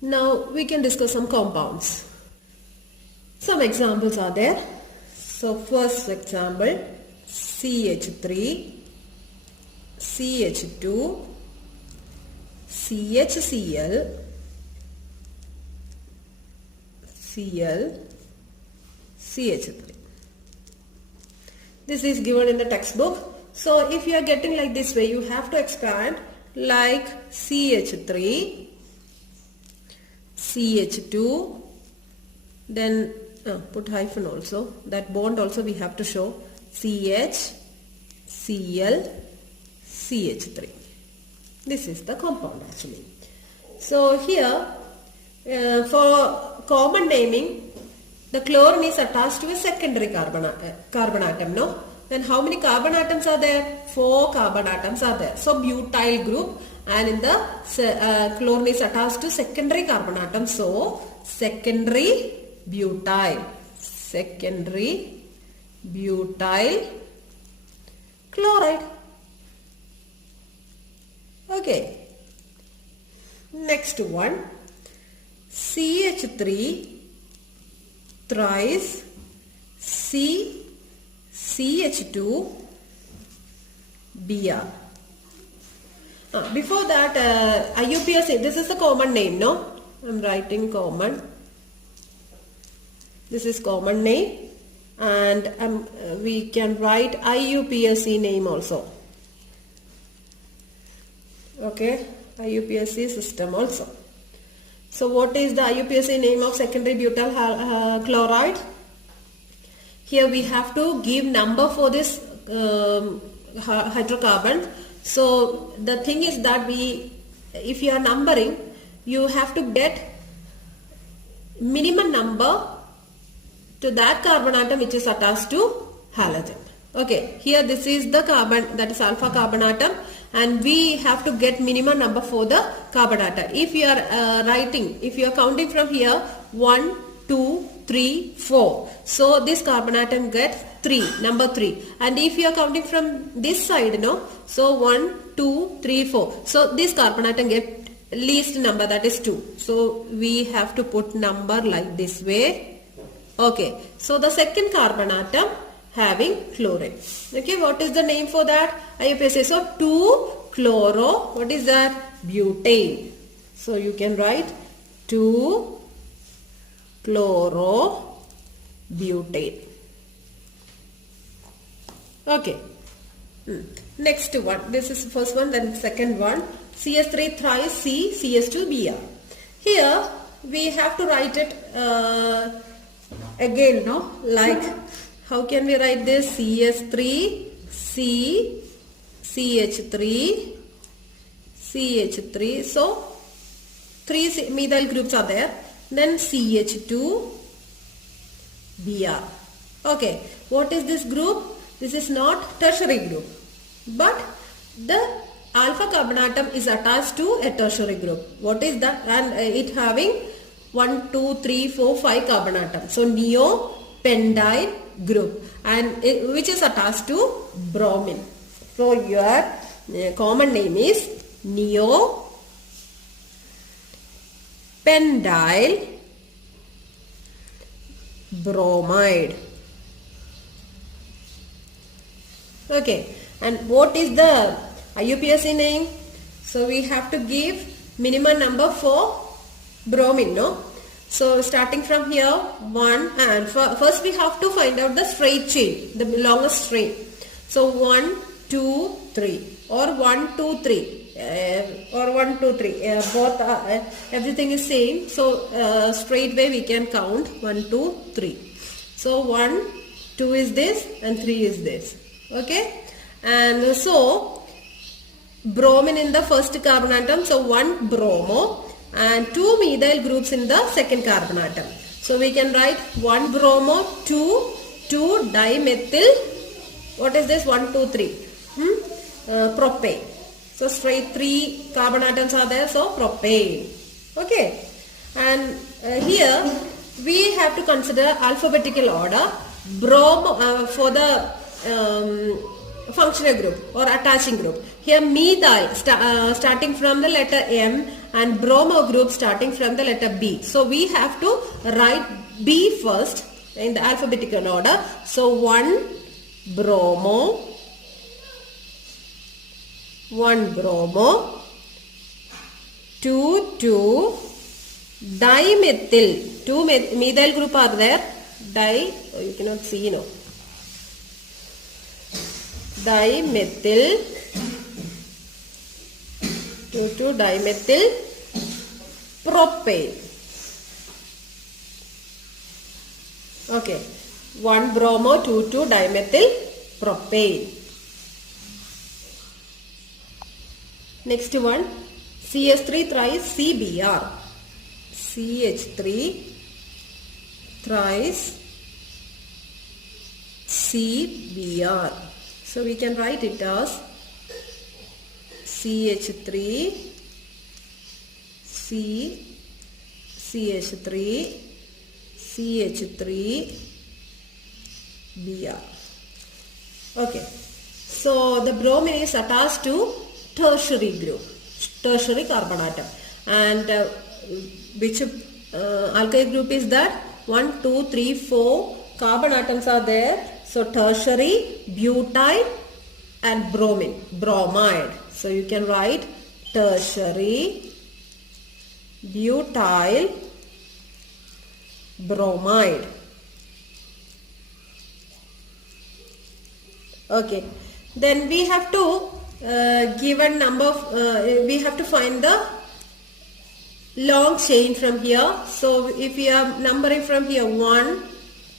Now we can discuss some compounds. Some examples are there. So first example, CH3, CH2, CHCl, Cl, CH3. This is given in the textbook. So if you are getting like this way, you have to expand like CH3, CH2, then put hyphen also. That bond also we have to show. CH, Cl, CH3. This is the compound actually. So here for common naming, the chlorine is attached to a secondary carbon atom, no? Then how many carbon atoms are there? 4 carbon atoms are there. So butyl group, and in the chlorine is attached to secondary carbon atom. So secondary butyl chloride. Okay. Next one, CH3 thrice CH2 Br. Before that, IUPAC, this is the common name, no? I'm writing common. This is common name, and we can write IUPAC name also. Okay, IUPAC system also. So what is the IUPAC name of secondary butyl chloride? Here we have to give number for this hydrocarbon. So the thing is that if you are numbering, you have to get minimum number to that carbon atom which is attached to halogen. Okay, here this is the carbon, that is alpha carbon atom, and we have to get minimum number for the carbon atom. If you are if you are counting from here 1, 2, 3, 4, so this carbon atom gets 3, number 3. And if you are counting from this side, no, so 1, 2, 3, 4, so this carbon atom gets least number, that is 2. So we have to put number like this way. Okay, so the second carbon atom having chlorine. Okay, what is the name for that? IUPAC. So 2-chloro, what is that? Butane. So you can write 2-chloro-butane. Okay. Next one. This is the first one, then second one. CH3 thrice CH2Br. Here we have to write it again, no? Like, how can we write this? CH3, CH3. So 3 methyl groups are there. Then CH2, Br. Okay, what is this group? This is not tertiary group, but the alpha carbon atom is attached to a tertiary group. What is that? And it having 1, 2, 3, 4, 5 carbon atoms. So neopentyl group, and which is attached to bromine. So your common name is neopentyl bromide. Okay, and what is the IUPAC name? So we have to give minimum number for bromine, no? So starting from here 1, and first we have to find out the straight chain, the longest string. So 1, 2, 3, or 1, 2, 3, or 1, 2, 3. Both everything is same. So straight way we can count 1, 2, 3. So 1, 2 is this, and 3 is this. Okay, and so bromine in the first carbon atom. So 1 bromo and 2 methyl groups in the second carbon atom. So we can write 1 bromo, 2 dimethyl. What is this? 1, 2, 3. Propane. So straight 3 carbon atoms are there. So propane. Okay. And here we have to consider alphabetical order. Bromo for the functional group or attaching group. Here methyl starting from the letter M and bromo group starting from the letter B. So we have to write B first in the alphabetical order. So 1 bromo, 2 dimethyl. 2 methyl group are there. You cannot see, no. Dimethyl. 2 dimethyl propane. Okay. 1 bromo, 2 dimethyl propane. Next one, CH3 thrice CBr. CH3 thrice CBr. So we can write it as CH3 CH3 Br. Okay. So the bromine is attached to tertiary group, tertiary carbon atom, and which alkyl group is that? 1, 2, 3, 4 carbon atoms are there. So tertiary, butyl and bromide. So you can write tertiary, butyl, bromide. Okay. Then we have to give a number of, we have to find the long chain from here. So if we are numbering from here 1,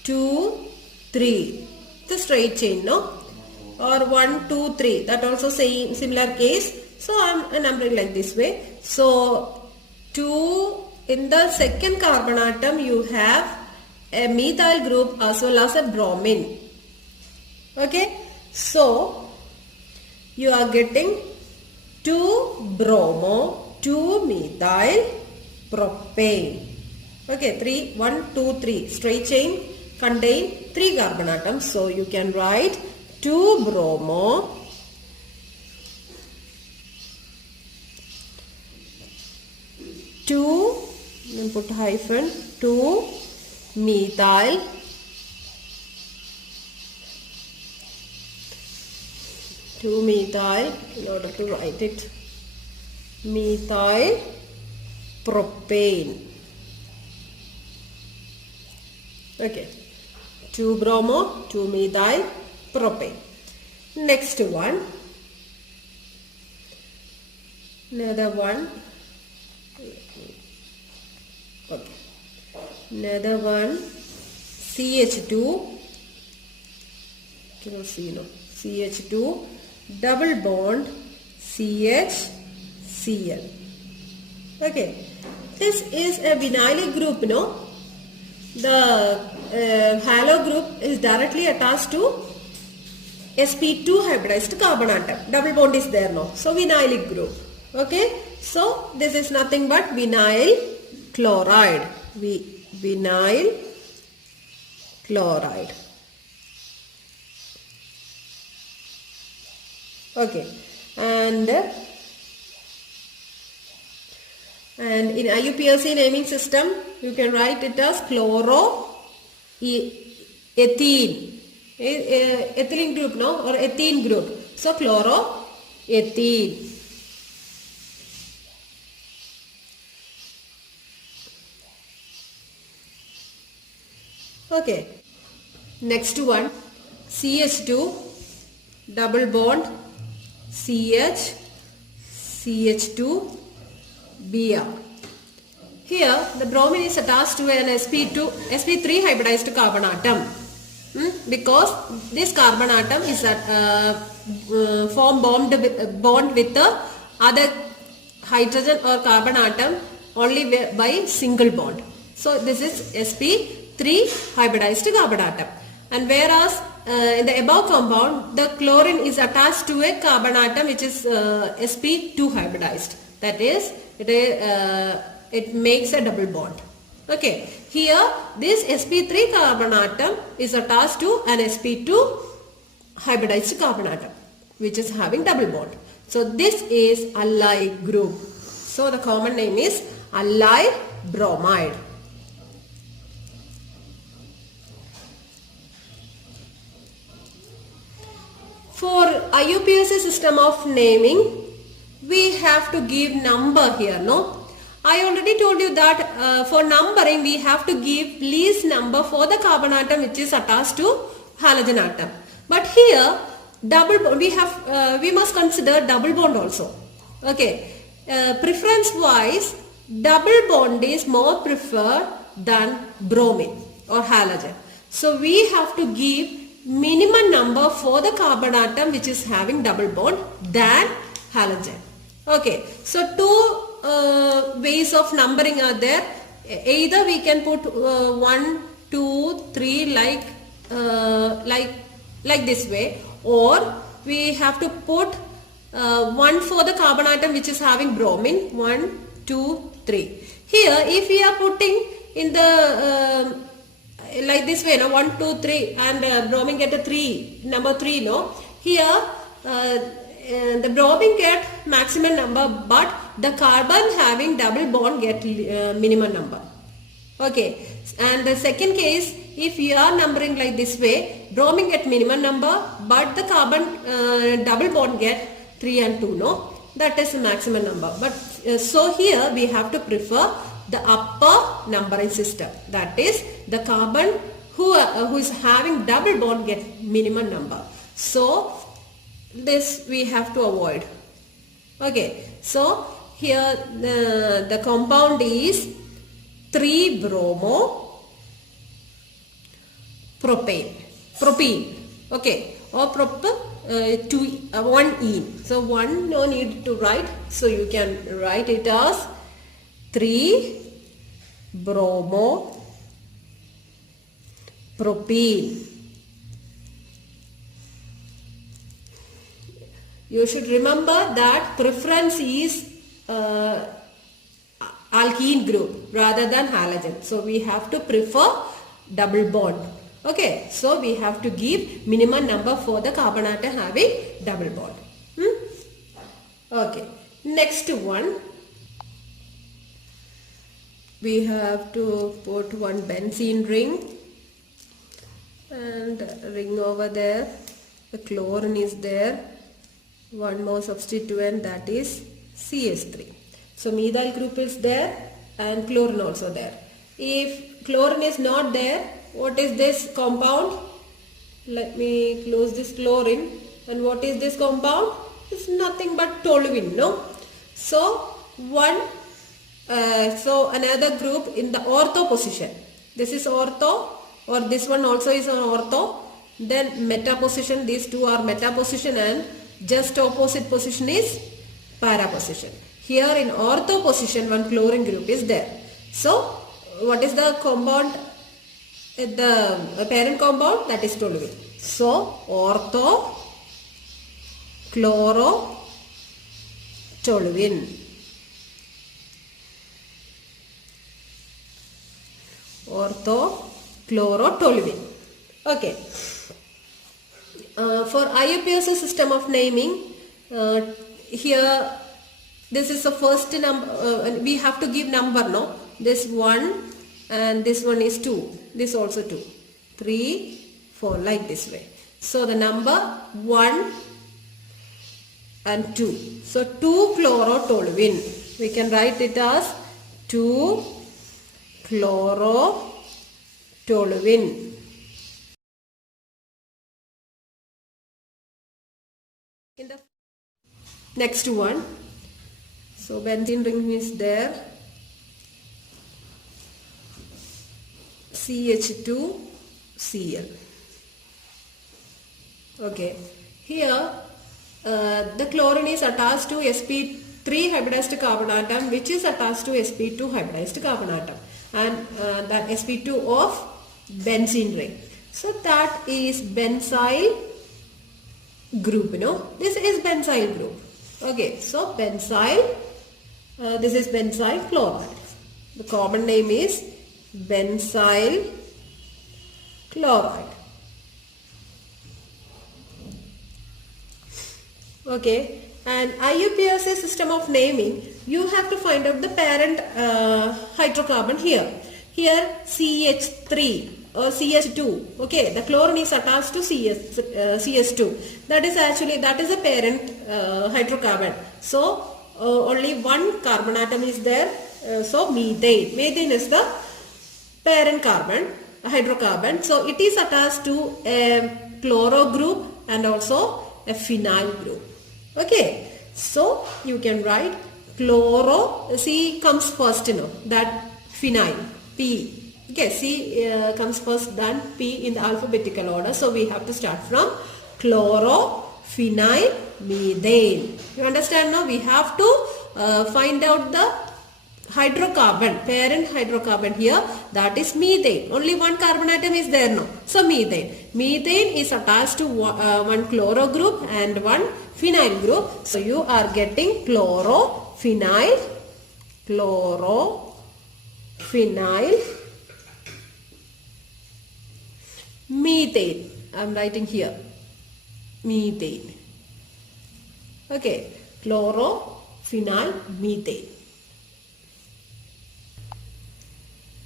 2, 3, the straight chain, no? Or 1, 2, 3, that also same similar case. So I am numbering like this way. So 2, in the second carbon atom you have a methyl group as well as a bromine. Okay. So you are getting 2 bromo, 2 methyl propane. Okay, 1, 2, 3 straight chain contain 3 carbon atoms. So you can write 2 bromo, 2, then put hyphen, 2 methyl, in order to write it, methyl propane. Okay, 2 bromo, 2 methyl propane. Next one, another one. Okay, another one, CH2. Cannot see, no. CH2 double bond CHCl. Okay, this is a vinylic group, no? The halo group is directly attached to sp2 hybridized carbon atom. Double bond is there, no? So vinylic group. Okay, so this is nothing but vinyl chloride. Vinyl chloride. Okay, and in IUPAC naming system you can write it as chloroethene. Ethylene group, no, or ethene group. So chloroethene. Okay, next one, CH2 double bond CH2 Br. Here the bromine is attached to an sp3 hybridized carbon atom. Because this carbon atom is form bond with the other hydrogen or carbon atom only by single bond. So this is sp3 hybridized carbon atom. And whereas in the above compound, the chlorine is attached to a carbon atom which is sp2 hybridized. That is, it makes a double bond. Okay, here this sp3 carbon atom is attached to an sp2 hybridized carbon atom which is having double bond. So this is allyl group. So the common name is allyl bromide. For IUPAC system of naming, we have to give number here, no? I already told you that for numbering we have to give least number for the carbon atom which is attached to halogen atom. But here double bond, we must consider double bond also. Okay, preference wise double bond is more preferred than bromine or halogen. So we have to give minimum number for the carbon atom which is having double bond than halogen. Okay, so two ways of numbering are there. Either we can put 1, 2, 3 like this way, or we have to put 1 for the carbon atom which is having bromine, 1, 2, 3. Here if we are putting in the like this way, no, 1, 2, 3 and bromine get a 3, number 3, no. Here the bromine get maximum number, but the carbon having double bond get minimum number. Okay, and the second case, if you are numbering like this way, bromine get minimum number, but the carbon double bond get 3 and 2, no, that is the maximum number. But so here we have to prefer the upper numbering system, that is the carbon who is having double bond get minimum number. So this we have to avoid. Okay, so here the compound is 3-bromo propene, okay, or 1-ene. So 1 no need to write, so you can write it as 3-bromo propene. You should remember that preference is alkene group rather than halogen. So we have to prefer double bond. Okay, so we have to give minimum number for the carbon atom having double bond. Okay, next one. We have to put one benzene ring and ring over there. The chlorine is there. One more substituent, that is CH3. So methyl group is there and chlorine also there. If chlorine is not there, what is this compound? Let me close this chlorine. And what is this compound? It's nothing but toluene, no? So so another group in the ortho position. This is ortho, or this one also is an ortho. Then meta position, these two are meta position, and just opposite position is para position. Here in ortho position one chlorine group is there. So what is the compound? The parent compound, that is toluene. So ortho chloro toluene. Ortho chloro toluene. Okay. For IUPAC system of naming, here this is the first number, we have to give number, no? This 1 and this one is 2, this also 2, 3, 4, like this way. So the number 1 and 2. So 2-chlorotoluene. We can write it as 2-chlorotoluene. In the next one, so benzene ring is there, CH2Cl. Okay, here the chlorine is attached to sp3 hybridized carbon atom, which is attached to sp2 hybridized carbon atom, and that sp2 of benzene ring. So that is benzyl group, you know, this is benzyl group. Okay, so benzyl, this is benzyl chloride. The common name is benzyl chloride. Okay, And IUPAC system of naming, you have to find out the parent hydrocarbon here. Here CH3 or CH2. Okay, the chlorine is attached to CS2. That is a parent hydrocarbon. So only one carbon atom is there. So methane. Methane is the parent carbon, hydrocarbon. So it is attached to a chloro group and also a phenyl group. Okay, so you can write chloro, C comes first, that phenyl, P. Okay, C comes first, then P in the alphabetical order. So we have to start from chloro, phenyl, methane. You understand now? We have to find out the hydrocarbon, parent hydrocarbon here, that is methane. Only one carbon atom is there now. So methane. Methane is attached to one chloro group and one phenyl group. So you are getting chloro, phenyl, methane. I am writing here. Methane. Okay. Chloro, phenyl, methane.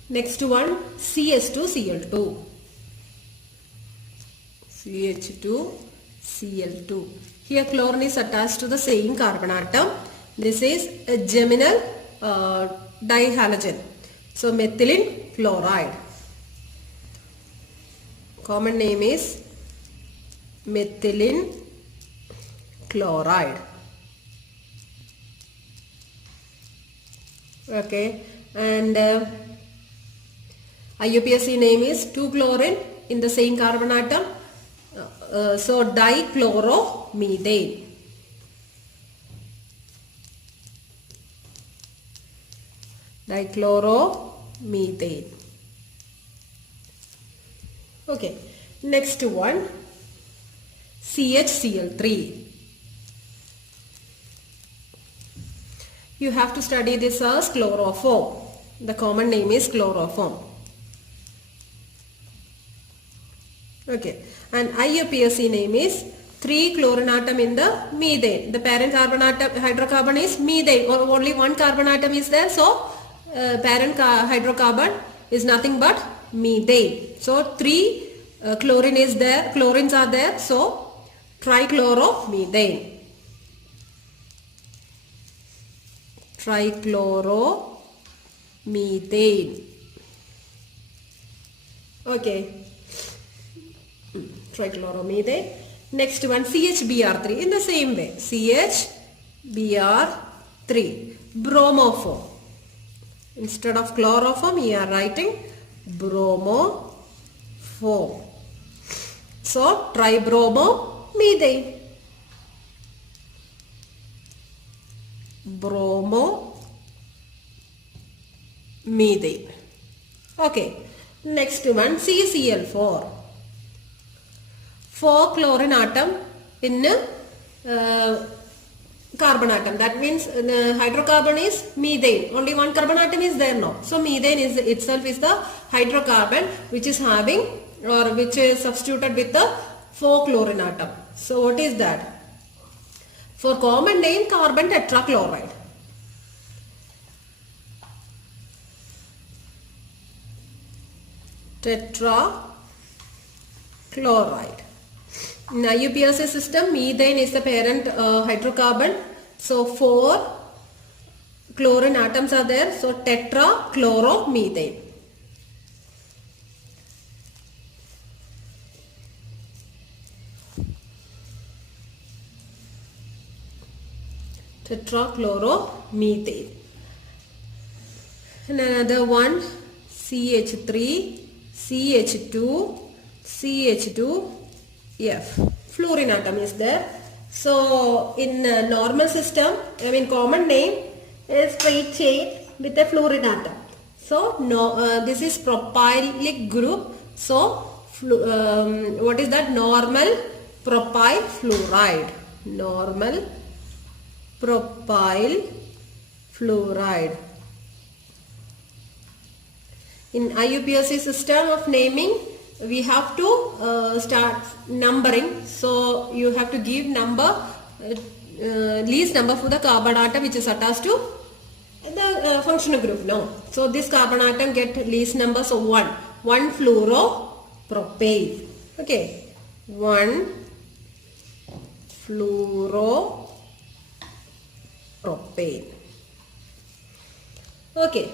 Next one, CH2Cl2. CH2Cl2. Here chlorine is attached to the same carbon atom. This is a geminal dihalogen. So methylene chloride. Common name is methylene chloride. Okay, and IUPAC name is 2-chlorine in the same carbon atom. So dichloromethane. Dichloromethane. Okay, next one, CHCl3. You have to study this as chloroform. The common name is chloroform. Okay, and IUPAC name is 3 chlorine atom in the methane. The parent carbon atom hydrocarbon is methane, or only one carbon atom is there. So parent hydrocarbon is nothing but methane. So 3 chlorine is there, chlorines are there. So trichloromethane. Trichloromethane. Okay. Trichloromethane. Next one, CHBr3 in the same way. CHBr3. Bromoform. Instead of chloroform, we are writing bromoform. So tribromomethane. Bromomethane. Okay. Next one, CCl4. 4 chlorine atom in carbon atom. That means hydrocarbon is methane. Only one carbon atom is there now. So methane is itself is the hydrocarbon which is having, or which is substituted with the 4 chlorine atom. So what is that? For common name, carbon tetrachloride. Tetrachloride. In IUPAC system, methane is the parent hydrocarbon. So 4 chlorine atoms are there. So tetrachloromethane. Tetrachloromethane. And another one, CH3, CH2, CH2F. Fluorine atom is there. So in normal system, common name is straight chain with a fluorine atom. So this is propylic group. So what is that? Normal propyl fluoride. Normal propyl fluoride. In IUPAC system of naming, we have to start numbering. So you have to give number least number for the carbon atom which is attached to the functional group. No. So this carbon atom get least numbers of 1. 1 fluoropropane. Okay. 1 fluoropropane. Okay.